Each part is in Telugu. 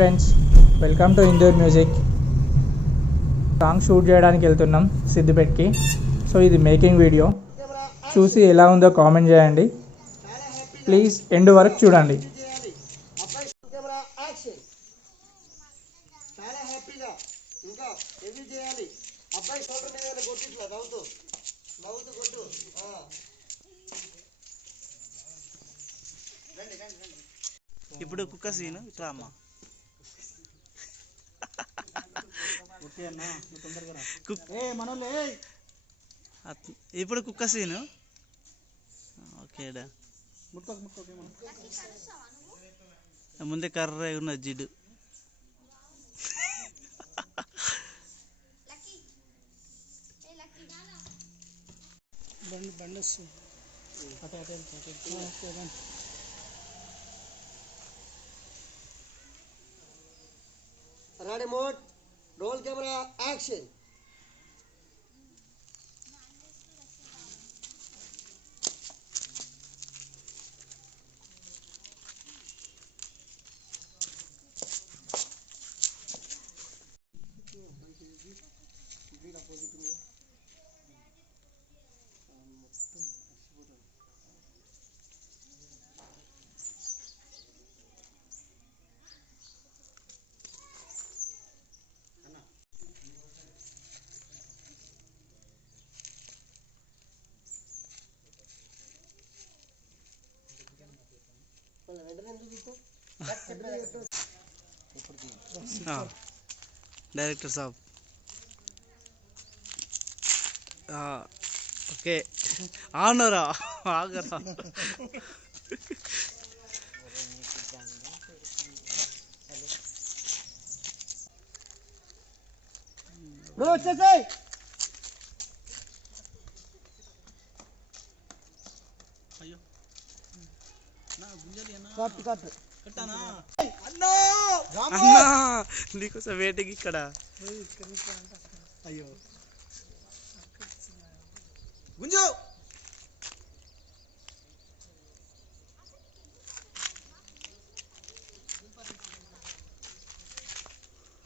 Friends, welcome to indoor music. Song shoot చేయడానికి వెళ్తున్నాం సిద్దిపేటకి. సో ఇది మేకింగ్ వీడియో. చూసి ఎలా ఉందో కామెంట్ చేయండి. ప్లీజ్ ఎండ్ వరకు చూడండి. ఇప్పుడు కుక్క సీను ఇట్లా అమ్మ ఇప్పుడు కుక్క సీను ఓకేడా. ముందే కర్ర ఉన్న జిడ్డు బండి వస్తుంది. Ready mode, roll camera, action. Director సాబ్ ఓకే అవునరా ఆగరా. Bro, వచ్చేసాయి. అయ్యో కట్ కట్ కట్టానా అన్నా అన్నా నీకోసం వేటకి ఇక్కడ. అయ్యో గుంజు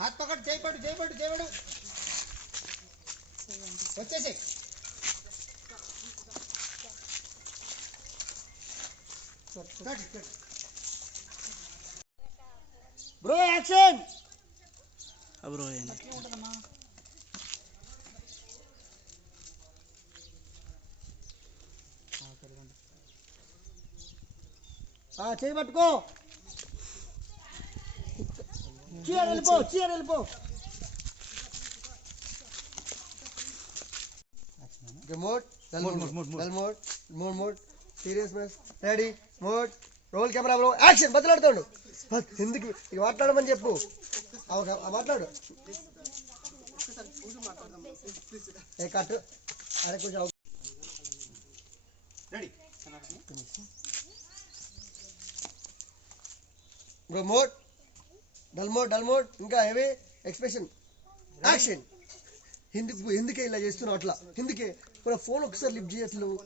హాత్ పకడ్ జైపడు జైపడు జైపడు వచ్చేసాయి. Bro action. బ్రో ఏంది చేయి పట్టుకో. చీర వెళ్ళిపో చీర వెళ్ళిపో. Mode mode seriousness ready mode roll camera bro action. బదులాడుతాడు ఎందుకు ఇక మాట్లాడమని చెప్పు. మాట్లాడు ఏ కట్టు అరే కొంచెం ready bro. Mode dull mode ఇంకా హెవీ ఎక్స్ప్రెషన్ యాక్షన్. ఎందుకే ఇలా చేస్తున్నావు అట్లా ఎందుకే మన ఫోన్ ఒకసారి లిఫ్ట్ చేయట్లేవు.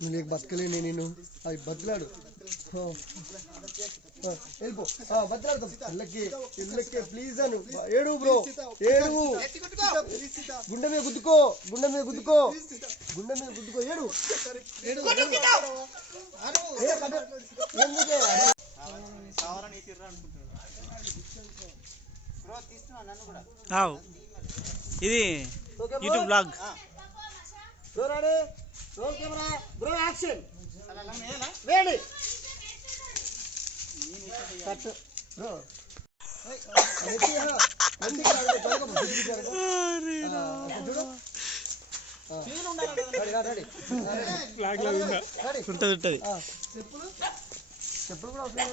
నువ్వు నీకు బతకలేనే నేను అది బతలాడు వెళ్ళిపో బతలాడుతాం ఇళ్ళకి ప్లీజ్ అను. ఏడు బ్రో ఏడు గుండె మీద గుద్దుకో గుండె మీద గుద్దుకో గుండె మీద గుద్దుకో ఏడు ఎందుకే ఇది YouTube blog. Bro ready roll camera bro action. Ready cut bro. ఉంటుంది చెప్పులు కూడా అవసరం.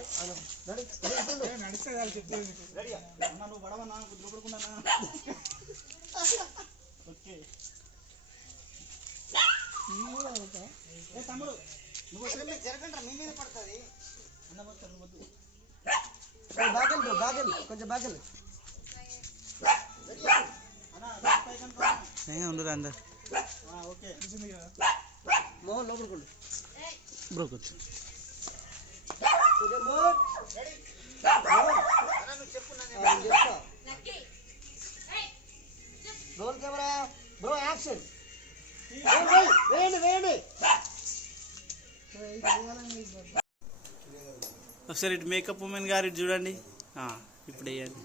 తమ్ముడు నువ్వు జరగండి మీ మీద పడుతుంది. బ్యాగెల్ కొంచెం బ్యాగెల్ ఉండదు అందరు. మోహన్ లోపలికి బ్రో కొంచెం చెప్తా. Role camera bro action. వేయండి వేయండి. ఒకసారి ఇటు మేకప్ ఉమెన్ గారు ఇటు చూడండి. ఇప్పుడు వేయండి.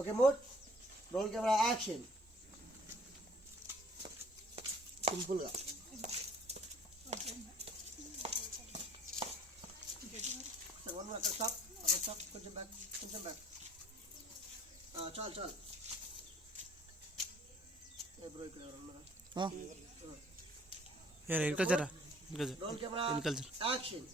Okay mode roll camera action. సింపుల్గా అక్కడ స్టాప్, అక్కడ స్టాప్, కొంచెం బ్యాక్, కొంచెం బ్యాక్. చాలు చాలు. బ్రో ఇక్కడ ఎవరు ఉన్నారా? Role camera action.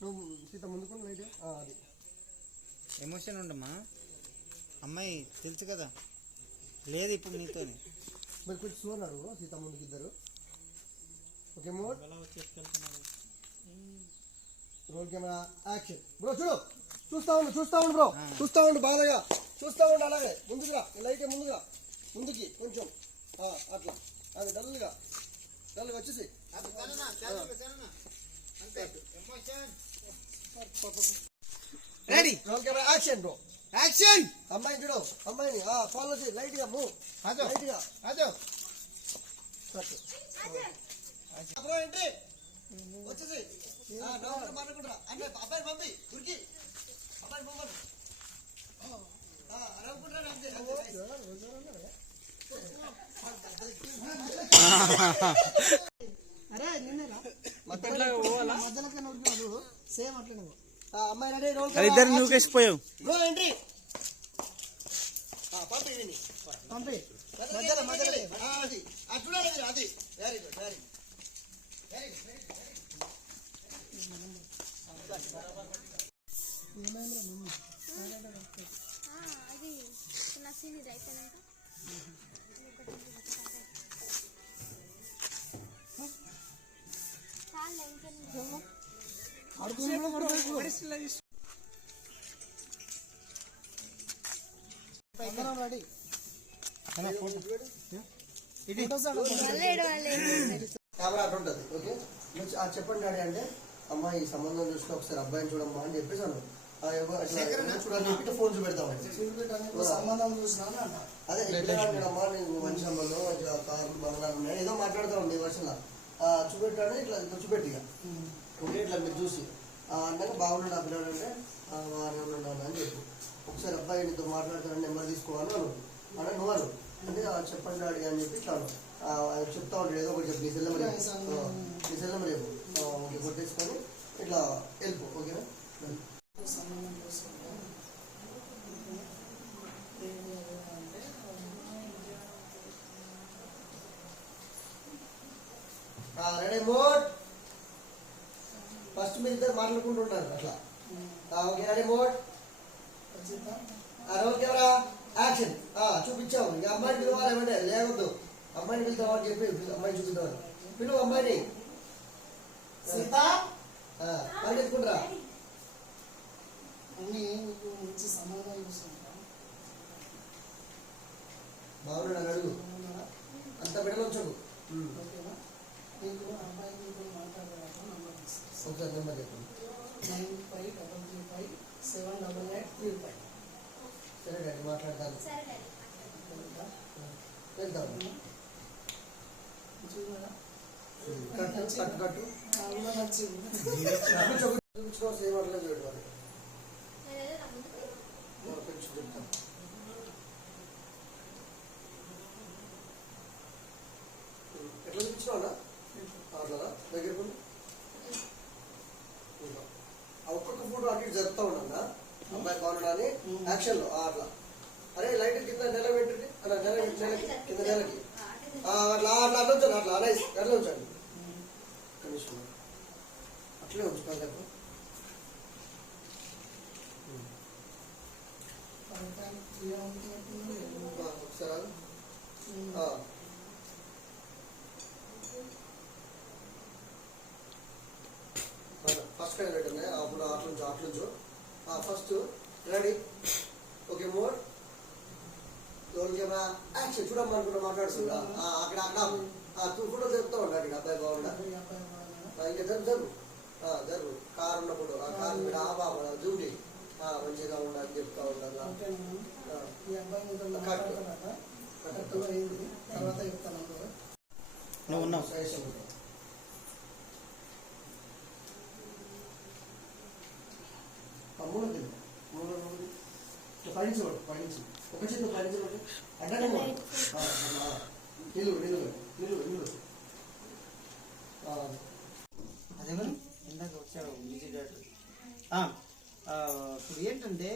నువ్వు సీత ముందుకు లైట్ అది ఎమోషన్ ఉండమ్మా, అమ్మాయి తెలుసు కదా. లేదు ఇప్పుడు నీతో మరి కొంచెం చూడన్నారు సీత ముందుకు ఇద్దరు. Okay mode roll camera action. Bro చూడు, చూస్తా ఉండు బ్రో, చూస్తా ఉండు బాగా, చూస్తా ఉండు. అలాగే ముందుకురా, లైట్ ముందుగా, ముందుకి కొంచెం అట్లా. అది డల్గా వచ్చేసి ready. Role camera action bro action. అమ్మాయిని చూడు, అమ్మాయిని ఫాలో చేయి లైట్ గా, మూవ్ లైట్ గా. బ్రో ఏంటి వచ్చేసి మాట్లాడుకుంటా అంటే అబ్బాయి పంపి గురికి అబ్బాయి పంపండి అరవకుంటారు అంతే. అరే నిన్నేరా మధ్యలో సేమ్ అట్లనే. అమ్మాయి రెడీ రోల్ ఇద్దరు నూకేసిపోయావు. బ్రో ఎంట్రీ పంపి విని పంపి మధ్యలో అది చూడాలి అది. Very good very good very good very good. అది నచ్చింది అయిపోయినాక కెమెరా అటు ఉంటుంది. ఓకే చెప్పండి డాడీ అంటే అమ్మాయి సంబంధం చూసిన ఒకసారి అబ్బాయిని చూడమ్మా అని చెప్పేసాను. చూడాలి ఫోన్ చూపెడతామండి. సంబంధం చూసినా అదే అమ్మా నేను మంచి సంబంధం కార్లు బంగ్లాలు ఉన్నాయి ఏదో మాట్లాడుతూ ఉంది వర్షంలో చూపెట్టాడు. ఇట్లా చూపెట్టి ఓకే ఇట్లా మీరు చూసి అన్నాక బాగున్నాడు ఆ పిల్లడు అంటే బాగానే ఉన్నాడు అని చెప్పు. ఒకసారి అబ్బాయి నీతో మాట్లాడతానని నెంబర్ తీసుకోవాలి అను అంటే నువ్వు అను అంటే చెప్పండి డాడీ అని చెప్పి ఇట్లా చెప్తా ఉంటాడు. ఏదో ఒకటి చెప్పి నీ సెల్ నెంబర్ చెప్పు. ఓకే కొట్టేసుకొని ఇట్లా వెళ్ళిపో. ఓకేనా రెడీ మోడ్. ఫస్ట్ మీరు ఇద్దరు మాట్లాడుకుంటున్నారు అట్లా. Okay ready mode roll camera action. చూపించావు ఇక అమ్మాయిని పిలవాలి ఏమంటే లేవద్దు. అమ్మాయిని పిలుతామని చెప్పి అమ్మాయిని చూపిద్దామని పిలువు అమ్మాయిని. పరిగెత్తుకుంటారా బాగున్నాడు అడుగు అంత బిడ్డలు వచ్చాడు. ఒకసారి నెంబర్ చెప్పండి. 9533578835. సరే డాడీ మాట్లాడతాను. వెళ్తాను. కట్టు సేమ్ అట్లా చూడండి. ఎట్లా చూపించినా అట్లా దగ్గర ఒక్కొక్క ఫోటో అటు జరుపుతా ఉన్నా యాక్షన్ లో అట్లా. అరే లైట్ కింద నెల పెట్టండి, అలా నెలకి కింద నెలకి అట్లా అట్లా అట్లా ఉంచండి, అట్లా నైస్ అట్లా ఉంచండి. కనీసం అట్లే ఉంచుకోవాలి. ఒకసారి ఫస్ట్ కైనా పెట్టండి, అప్పుడు అట్లుంచు. First ready, okay more roll camera action. చూడమ్మా అనుకుంటా మాట్లాడుతుందా అక్కడ ఫోటో జరుపుతూ ఉంటాడు అబ్బాయి, బాగుండా ఇంకా జరుగు కారు ఉన్నప్పుడు ఆ కారు మీద బాబా జూమ్ చేయి, మంచిగా ఉండాలి చెప్తా ఉంటారు. నువ్వు ఉన్నావు పడించు ఒక చేతి పడించు అడ్డానే నిలువు. అదే మరి ఇందాక వచ్చాడు బిజీ డాక్టర్. ఇప్పుడు ఏంటంటే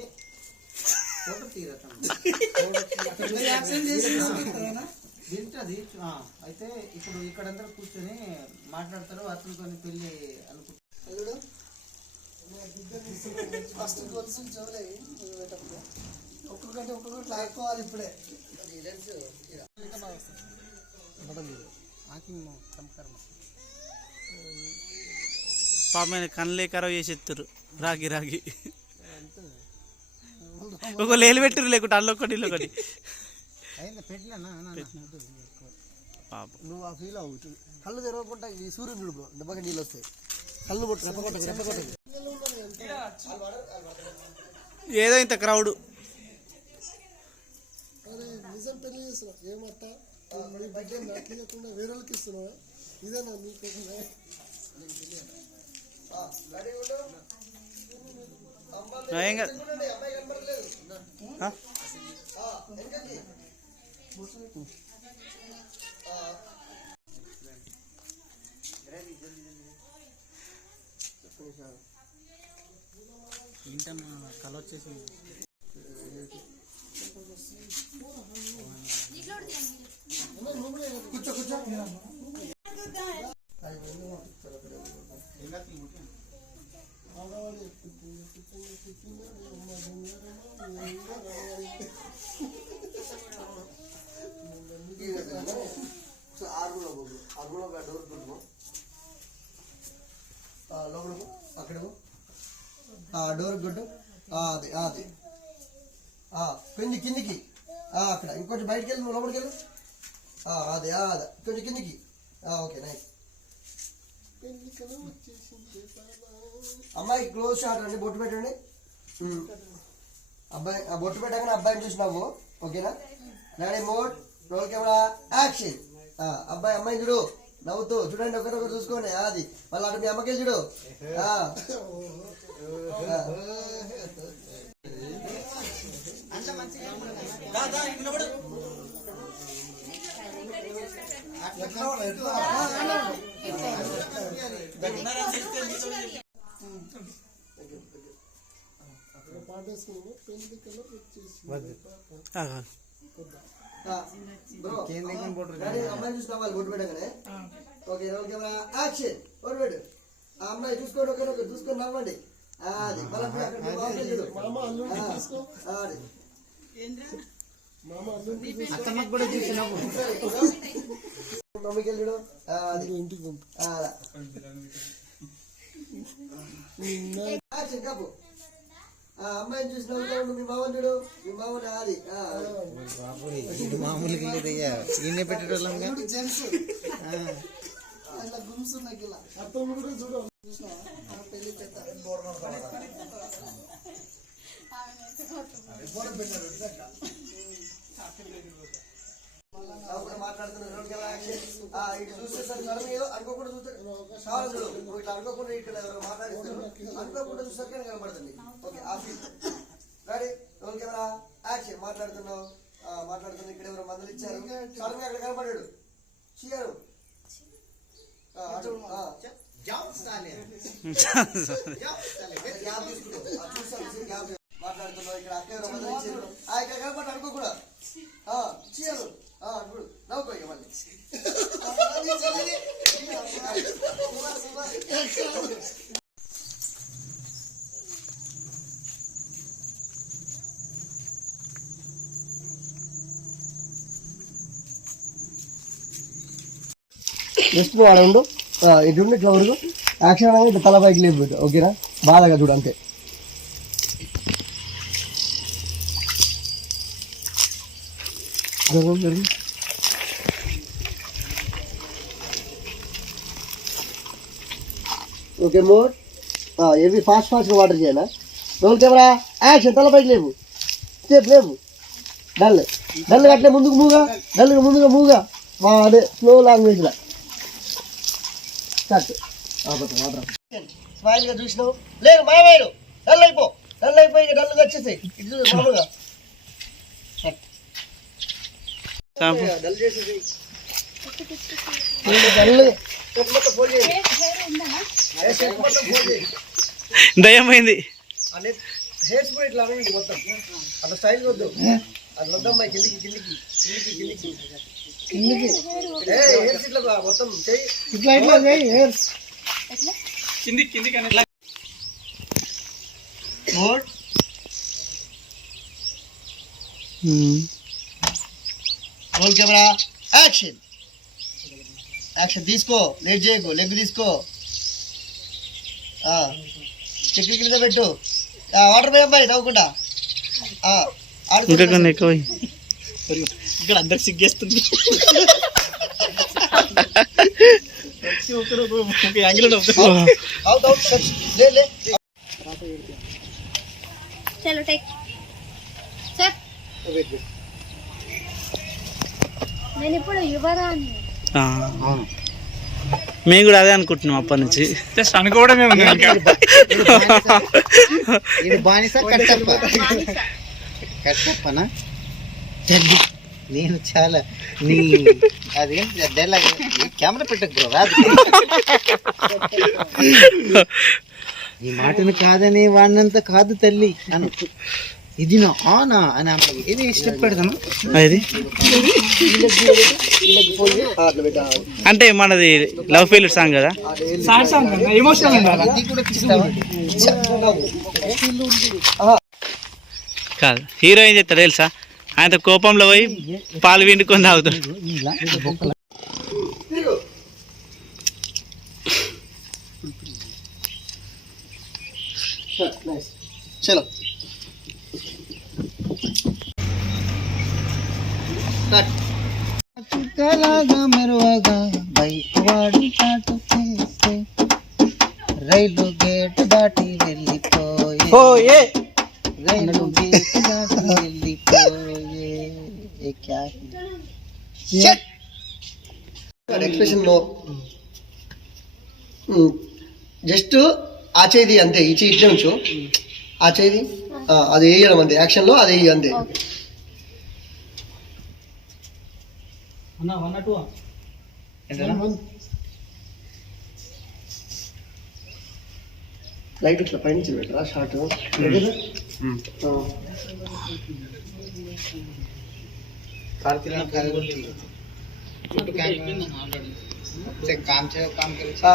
ఫోటో తీరటం అది. అయితే ఇప్పుడు ఇక్కడందరూ కూర్చొని మాట్లాడతారు, అతనితో పెళ్ళి అనుకుంటారు. ఫస్ట్ గొలుసు చెవులే ఒక్కొక్కటి లాక్కోవాలి ఇప్పుడే. పాప కళ్ళే ఖరాబ్ చేసేస్తారు రాగి ఒక లేలు పెట్టరు, లేకుంటే అల్లొకటి ఇల్లొకటి పెట్టినా పాప. నువ్వు ఆ ఫీల్ అవుతుంది. కళ్ళు తెరవకుండా ఈ సూర్యుడు చూడు, దెబ్బకి నీళ్ళు వస్తాయి. కళ్ళు కొట్టు రెప్పకొట్టకి. ఏదో ఇంత క్రౌడ్. నిజం పెళ్లి చేస్తున్నావు ఏమత్తా, మీ బిడ్డ నాకు ఇవ్వకుండా వేరే వాళ్ళకి ఇస్తున్నావా? ఇదేనా నీకు ఏం కాదు. ఏంటన్నా కళ వచ్చేసింది. కూర్చో ఆరుగులో డోర్ కొట్టుకో, లోపలకు అక్కడకు డోర్ కొట్టు. అది కిందికి అక్కడ ఇంకొంచెం బయటికి వెళ్ళి నువ్వు లోపలికి వెళ్ళు. అదే కొంచెం కిందికి. Okay nice. అమ్మాయి క్లోజ్ షాట్ అండి, బొట్టు పెట్టండి. అబ్బాయి బొట్టు పెట్టగానే అబ్బాయిని చూసినావు, ఓకేనా? Ready mode roll camera action. అబ్బాయి అమ్మాయిని చూడు, నవ్వుతూ చూడండి, ఒకరొకరు చూసుకోండి. అది మళ్ళీ అటు మీ అమ్మకే చూడు. అమ్మాయి చూసుకోవాలి బొట్టు పెట్టగానే. Okay role camera action. బొట్టు పెట్టు. ఆ అమ్మాయి చూసుకోండి, ఒకరొకరు చూసుకొని నవ్వండి. అది మళ్ళీ అత్తమ్మకు కూడా చూసినావు. మమ్మీకి వెళ్ళి ఇంటికి కప్పు. అమ్మాయిని చూసి నవ్వుతాడు, మీ మామని చూడు, మీ మామని. అది మామూలుగా లేదయ్యా, ఈయన పెట్టేటోళ్ళం జెంట్స్ గుంసున్నాకి ఇలా అర్థం కూడా చూడు. పెళ్లి పెద్ద మాట్లాడుతున్నారు. ఇటు చూసేసరికి అనుకోకుండా చూస్తే కావాలి చూడు, ఇట్లా అనుకోకుండా ఇక్కడ ఎవరు మాట్లాడిస్తారు, అనుకోకుండా చూసరికి కనబడుతుంది. Okay ready roll camera action. మాట్లాడుతున్నావు ఇక్కడ ఎవరు మందులు ఇచ్చారు, సడన్ గా అక్కడ కనబడాడు చీయరు. మాట్లాడుతున్నావు ఇక్కడ అక్క ఎవరు జస్ట్ వాడ ఉండు ఇటు ఉండి ఇట్లా వరకు యాక్షన్ అనేది ఇట్లా తల పైకి లేకపోతే ఓకేనా బాధగా చూడు అంతే ఓకే మోర్ ఏవి ఫాస్ట్గా వాటర్ చేయాలా రోల్ కెమెరా యాక్షన్ తల పైకి లేవు స్టెప్ లేవు డల్ అట్లే ముందుకు ముందుగా మూగా అదే స్లో లాంగ్వేజ్లో కట్ స్మైల్గా చూసినావు లేదు మామయ్య డల్ అయిపోయి డల్గా వచ్చేసాయి ఇటు మామూలుగా డల్ చేసేసి దయమైంది హెయిర్స్ కూడా ఇట్లా అనండి మొత్తం అట్లా స్టైల్ వద్దు అట్లా వద్దమ్మా కిందికి హెయిర్స్ ఇట్లా మొత్తం చెయ్యి ఇట్లా హెయిర్స్ కిందికి మోడ్ రోల్ కెమెరా యాక్షన్ తీసుకో లేట్ చేయకు లెగ్ తీసుకో చెట్టు కింద పెట్టు వాటర్ పోయి అమ్మాయి తవ్వకుండా ఎక్కువ ఇక్కడ అందరికి సిగ్గేస్తుంది చలో టేక్ సార్ నేను ఇప్పుడు యువరాన్ని మేము కూడా అదే అనుకుంటున్నాం అప్పటి నుంచి జస్ట్ అనుకోవడమే కట్టప్పనా నేను చాలా నీ అదేం డైలాగ్ కెమెరా పెట్టకు బ్రో రాదు ఈ మాటను కాదని వాడినంత కాదు తల్లి అను ఇది నా ఆనా అని అమ్మ ఇది స్టెప్ పెడతాను అది అంటే మనది లవ్ ఫెయిల్యూర్ సాంగ్ కదా ఇది కూడా తీస్తావా కాదు హీరో ఏం చెప్తాడు తెలుసా ఆయన కోపంలో పోయి పాలు విండుకొని తాగుతాడు చలో చుక్కలాగా మెరువగా బైక్ వాడి చాటు చేస్తే రైలు గేట్ దాటి వెళ్ళిపోయే రైలు గేట్ దాటి వెళ్ళిపోయే ఎక్స్ప్రెషన్ నో జస్ట్ ఆ చేది అంతే ఈ చేయి ఇట్లే ఉంచు ఆ చేది అది వేయడం అంతే యాక్షన్లో అది వేయ అంతే లైట్ ఇట్లా పైనుంచి పెట్టరా షార్ట్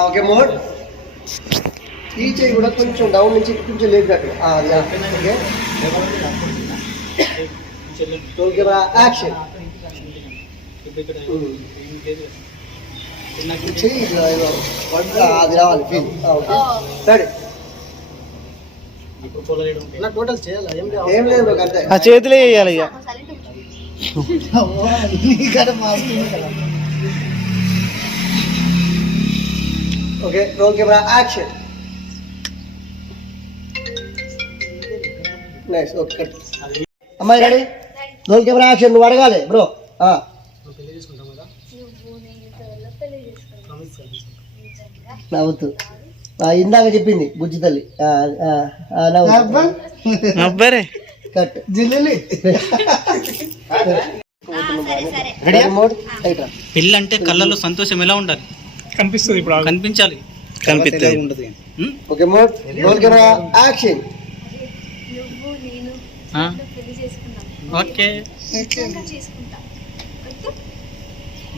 ఓకే మోడ్ ఈ చేయి కూడా కొంచెం డౌన్ నుంచి కొంచెం లేట్ కట్టు ఓకే యాక్షన్ చెయ్యి అది రావాలి ఫీల్ రెడీ నాకు టోటల్ చేయాలి ఏం లేదు అంతే ఆ చేతిలో వేయాలి ఇక okay role camera action nice okay cut అమ్మాయి రెడీ రోల్ కెమెరా యాక్షన్ నువ్వు అడగాలి బ్రో నవ్వుతూ ఇందాక చెప్పింది బుజ్జి తల్లి అబ్బరే కట్ పెళ్ళి అంటే కళ్ళలో సంతోషం ఎలా ఉండాలి కనిపిస్తుంది ఇప్పుడు కనిపించాలి కనిపిస్తుంది okay mode roll camera action నువ్వు నేను పెళ్లి చేసుకున్నాం ఓకే చేసుకుంటా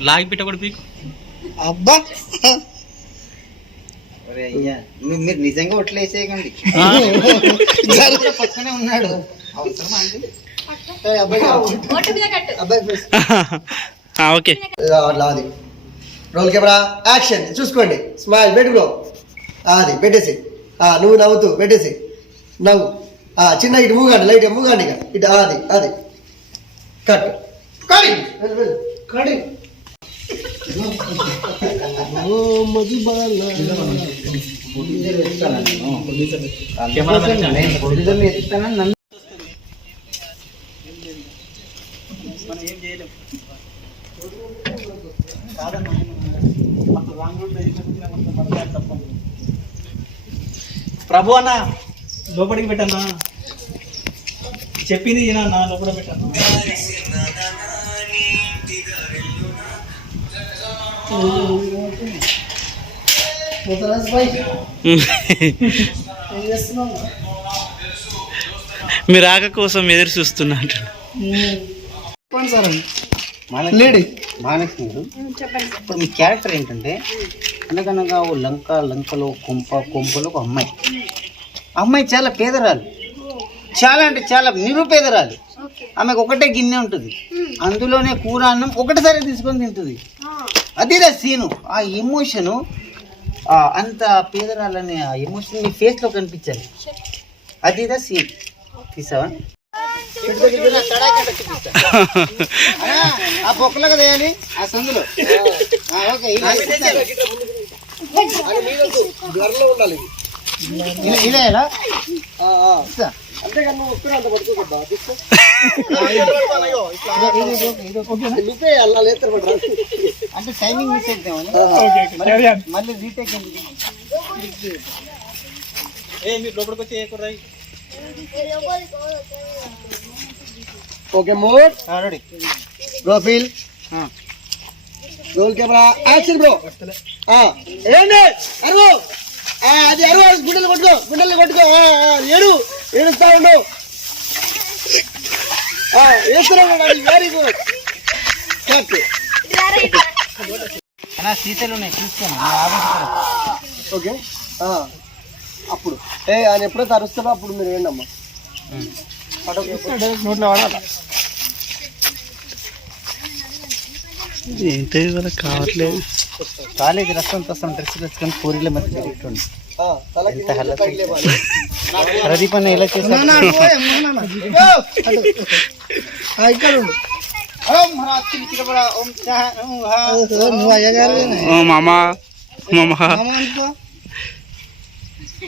లాగి పెట్ట కూడా పీకు అబ్బా ఒరే అయ్యా మీరు నిజంగా ఒట్లు వేసేయకండి. పక్కనే ఉన్నాడు అవసరమా అండి? ఓకే అట్లా అది రోల్ కెమెరా యాక్షన్ చూసుకోండి. స్మైల్ పెట్టుకో, అది పెట్టేసి నువ్వు నవ్వుతూ పెట్టేసి నవ్వు. చిన్న ఇటు మూగాండి, లైట్ మూగాండి, ఇక ఇటు అది అది కట్ కడి కడి ప్రభు అన్న లోపలికి పెట్టన్నా, చెప్పింది నా లోపల పెట్టన్నా. మీ రాక కోసం ఎదురు చూస్తున్నట్టు. మహాలక్ష్మి గారు, ఇప్పుడు మీ క్యారెక్టర్ ఏంటంటే అనగనగా ఓ లంకలో కొంపలో ఒక అమ్మాయి చాలా పేదరాలు, చాలా అంటే చాలా నిరుపేదరాలు. ఆమెకు ఒకటే గిన్నె ఉంటుంది, అందులోనే కూర అన్నం ఒకటిసారి తీసుకొని తింటుంది. అదేదా సీను, ఆ ఎమోషను, అంత పేదరాలని ఆ ఎమోషన్ మీ ఫేస్లో కనిపించాలి. అదేదా సీన్ తీసావా? ఆ పొక్కలకు వేయాలి ఆ సందులో. ఓకే ఇలా ఉండాలి. ఇలా ఎలా అంతేగాని నువ్వు ఒక్కడే అంత పడుకోకూడదా? అంటే టైమింగ్ మిస్ అవుతాము, మళ్ళీ రీటేక్ ఎందుకు? మీరు లోపలికి వచ్చి కుర్రాయి. Okay mode ready profile roll camera action bro. ఏంటి అరువు, అది అరువు, గుండెలు కొట్టుకో ఏడుస్తా ఉండు, వేస్తున్నాడు. Very good. సీతలు ఉన్నాయి చూసుకోండి. ఓకే అప్పుడు ఆయన ఎప్పుడైతే అరుస్తాడో అప్పుడు మీరు ఏంటమ్మా నోట్లో వాడాలి. ఏంటి కావట్లేదు. కాలేజీ రసం కోసం డ్రెస్ తెచ్చుకొని పూరీల మధ్య తిరుగుతుంది. ప్రదీప్ అన్న ఎలా చేశారు?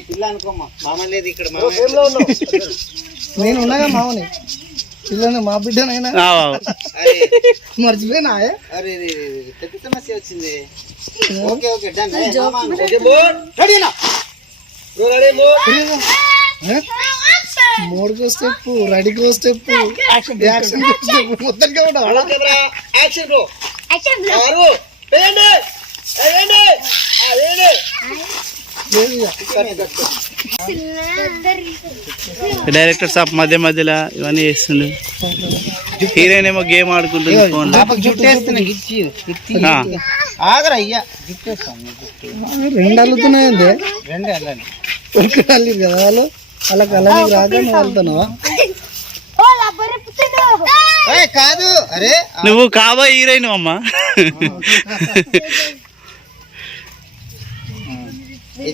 పిల్ల అనుకోమ్మా, మామ లేదు ఇక్కడ. నేను ఉన్నాగా మామని పిల్లని మా బిడ్డనైనా మర్చిపోయినా. అరే పెద్ద సమస్య వచ్చింది. Okay okay done. మోడ్కో స్టెప్, రెడీకో స్టెప్, యాక్షన్ స్టెప్ మొత్తంగా డైరెక్టర్ సాబ్ మధ్య మధ్యలో ఇవన్నీ చేస్తుండే. హీరోయిన్ ఏమో గేమ్ ఆడుకుంటుంది ఫోన్ లో. ఆగరా అయ్యా గిఫ్టేస్తాను. రెండు అల్లుతున్నాయండి, రెండే వెళ్ళాలి. ఒకటి అల్లిరు కదా వాళ్ళు, వాళ్ళకి అలాగే రాక వెళ్తున్నావా? కాదు అరే నువ్వు కాబోయే హీరోయిన్ అమ్మా.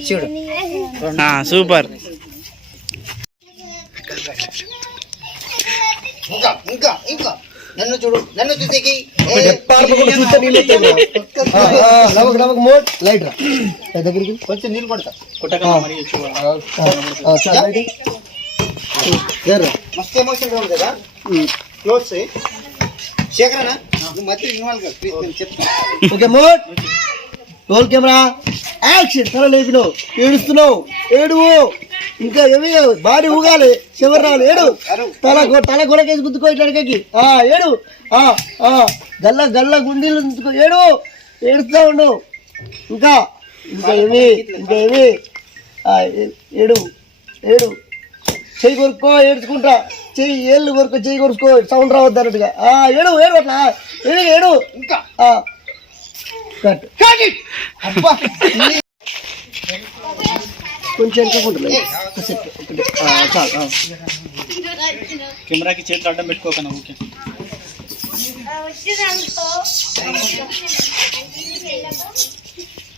చూడు సూపర్. ఇంకా ఇంకా ఇంకా నన్ను చూడు, నన్ను చూసేకి దగ్గరికి కొంచెం నీళ్ళు కొడతా. మస్తు ఎమోషన్ ఉంది కదా. క్లోజ్ శేఖరనా నువ్వు మధ్య ఇన్వాల్వ్ కదా ప్లీజ్, నేను చెప్తాను. Okay mode roll camera action. తల లేపినావు, ఏడుస్తున్నావు, ఏడువు, ఇంకా ఏమి బాడీ ఊగాలి, చివరి రావాలి, ఏడు, తల గొడకేసి గుద్దుకో ఇట్లకి, ఏడు, గల్ల గుండీలు గుద్దుకో, ఏడుస్తా ఉండు, ఇంకా ఏమి ఏడు చెయ్యి కొరుక్కో, ఏడ్చుకుంటా, ఏళ్ళు కొరుకో, చెయ్యి కొరుసుకో, సౌండ్ రావద్దు అన్నట్టుగా, ఏడు అట్లా ఏడు ఇంకా కట్ అబ్బా కొంచెం ఎంచుకుంటుంది చాలు కెమెరాకి చేతులు అడ్డం పెట్టుకోకనా okay.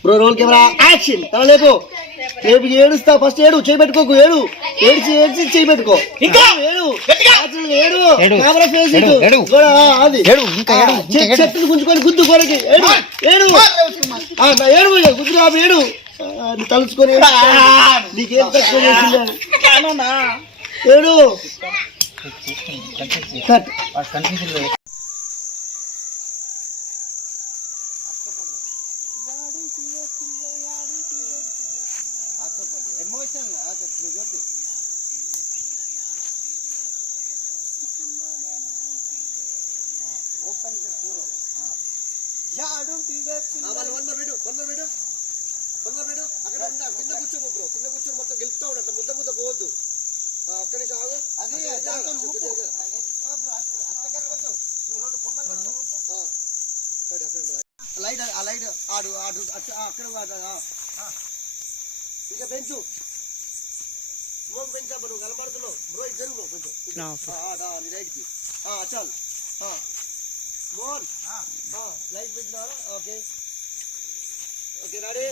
Bro roll camera action తల లేపు రేపు ఏడుస్తా ఫస్ట్ ఏడు చేయి పెట్టుకోకు ఏడు ఏడ్చి ఏడ్చి చేయి పెట్టుకో ఇంకా ఏడు ఏడు కెమెరా ఫేస్ అది చెట్టును గుంజుకొని గుద్దు కొరకి ఏడు ఏడు ఏడు గుద్దు కాదు ఏడు తలుచుకొని నీకేం తక్కువ చేసిందా ఏడు కట్ అక్కడ కింద కూర్చోకు బ్రో కింద కూర్చొని మొత్తం గెలుపుతా ఉన్నట్టు ముద్ద ముద్ద పోవద్దు ఒక్క నిమిషం ఆగు లైట్ ఆ లైట్ ఆడు ఆడు అక్కడ ఇంకా పెంచు స్మోక్ పెంచా బ్రో కనబడుతున్నావు బ్రో ఇద్దరు కొంచెం నీ రైట్కి చాలు మోహన్ లైట్ పెంచినా ఓకే ఓకే రెడీ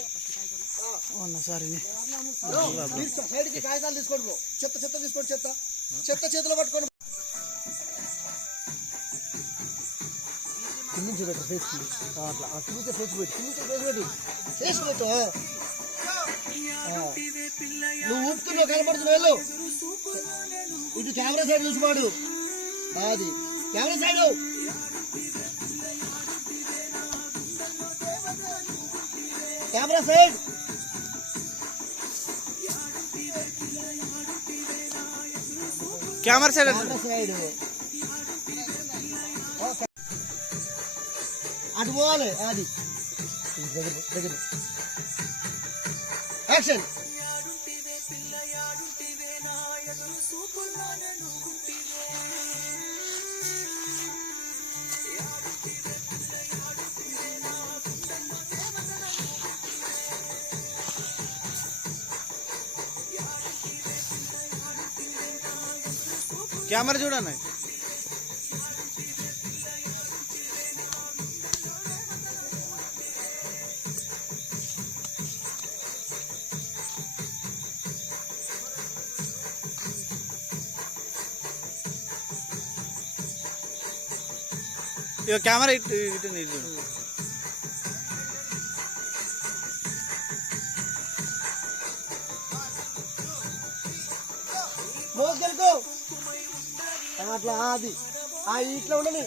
సైడ్కి కాగితాలు తీసుకోండి బ్రో చెత్త తీసుకోండి చెత్త చేతిలో పట్టుకోండి కింద నుంచి పెట్టు ఫేస్ అట్లా కింద ఫేస్ పెట్టు ఫేస్ పెట్టు నువ్వు ఊపుతున్నావు కనపడుతున్నావు వెళ్ళు ఇటు కెమెరా సైడ్ చూసిపాడు అది camera side camera side camera side అటు పోవాలి అది యాక్షన్ కెమెరా చూడండి ఇక కెమెరా ఇటు చూడు మోసుకెళ్ళుకో అట్లా అది ఇట్లా ఉండని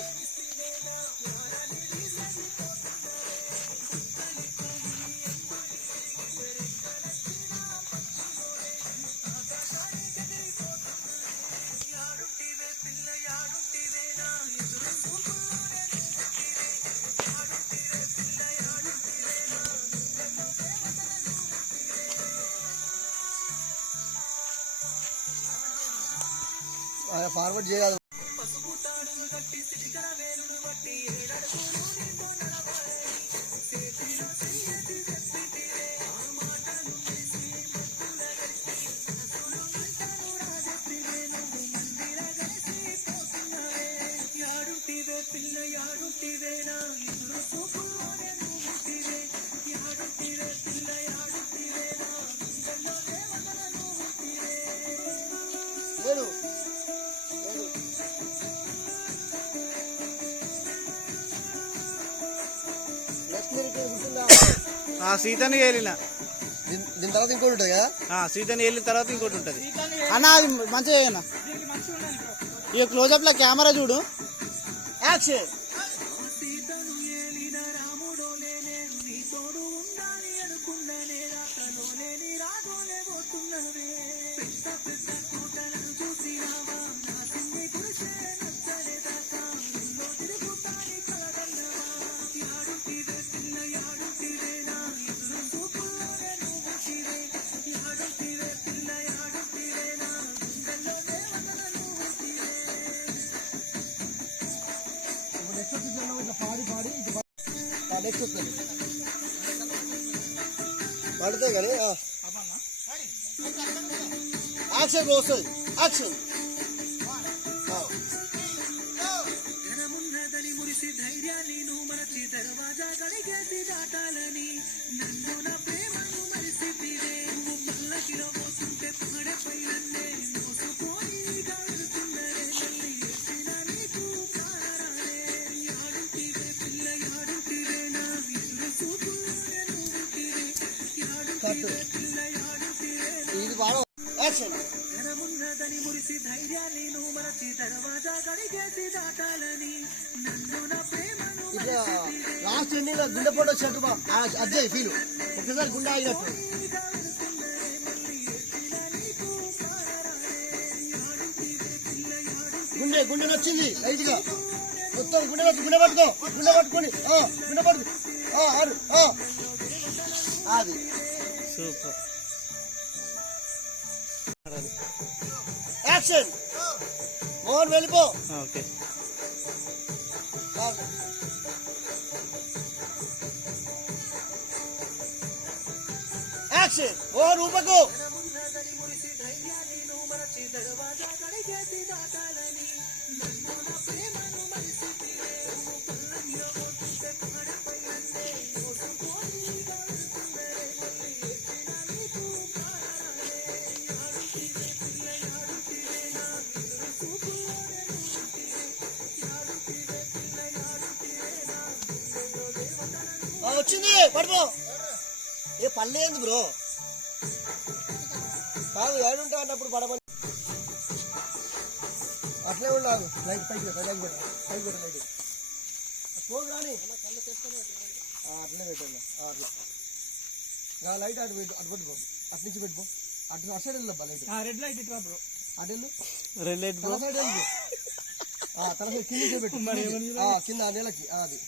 ఫార్వర్డ్ చేయాలి సీతని వెళ్ళిన దీని తర్వాత ఇంకోటి ఉంటుంది కదా సీతని వెళ్ళిన తర్వాత ఇంకోటి ఉంటుంది అన్న అది మంచిగా అన్న ఇక క్లోజప్ లో కెమెరా చూడు యాక్షన్ నెక్స్ట్ వస్తుంది పడుతుంది కానీ యాక్షన్ వస్తుంది యాక్షన్ ఇది వాడ యాక్షన్ ఇట్లా లాస్ట్ ఎండింగ్ లో గుండె పోటీ వచ్చినట్టు అజ్జయ్ ఫీల్ ఒకసారి గుండె ఆగినట్టు గుండె నొచ్చింది లైట్ గా మొత్తం గుండె పట్టుకొని గుండె పట్టుకు అది సూపర్. యాక్షన్ మోహన్ వెళ్ళిపో ఓకే. యాక్షన్ మోహన్ ఊపకు వచ్చింది పడిపో ఏ పడలేదు బ్రో కాదు ఏడుంటా అన్నప్పుడు పడమని అట్లే ఉండాలి లైట్ పైకి లైట్ ఫోన్ రాని అట్లే పెట్టండి అట్లా లైట్ అటు పెట్టుకో అటు నుంచి పెట్టుకో అటు సైడ్ వెళ్ళబ్బా లైట్ రెడ్ లైట్ ఇట్లా బ్రో అటు వెళ్ళు రెడ్ లైట్ తల సైడ్ వెళ్ళు తల సైడ్ కింద పెట్టు కింద నెలకి అది